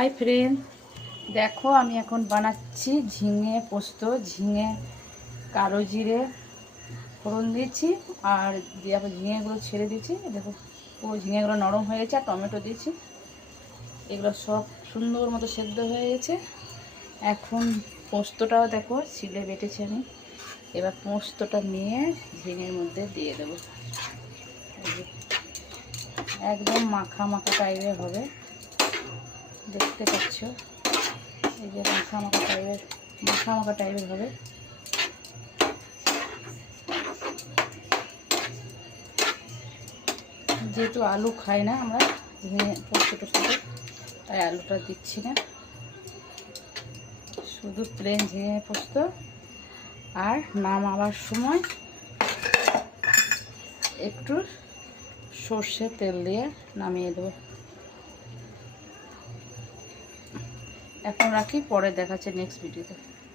Hi friend, দেখো আমি এখন বানাচ্ছি ঝিঙে পোস্ত। ঝিঙে কালো জিরে ফোড়ন দিয়েছি আর দিয়ে আবার ঝিঙেগুলো ছেড়ে দিয়েছি। দেখো পুরো ঝিঙেগুলো নরম হয়ে গেছে আর টমেটো দিয়েছি। এগুলো সব সুন্দর মতো সেদ্ধ হয়ে গেছে। এখন পোস্তটাও দেখো শিলে বেটেছি আমি। এবার পোস্তটা নিয়ে ঝিঙের মধ্যে দিয়ে দেবো। একদম মাখা মাখা টাইপের হবে, দেখতে পাচ্ছ। এই যে মাখা মাখা টাইপের হবে। যেহেতু আলু খাই না আমরা পোস্তটার সাথে, তাই আলুটা দিচ্ছি না, শুধু প্লেন ঝিঙে পোস্ত। আর নামাবার সময় একটু সর্ষের তেল দিয়ে নামিয়ে দেবো। এখন রাখি, পরে দেখাচ্ছে নেক্সট ভিডিওতে।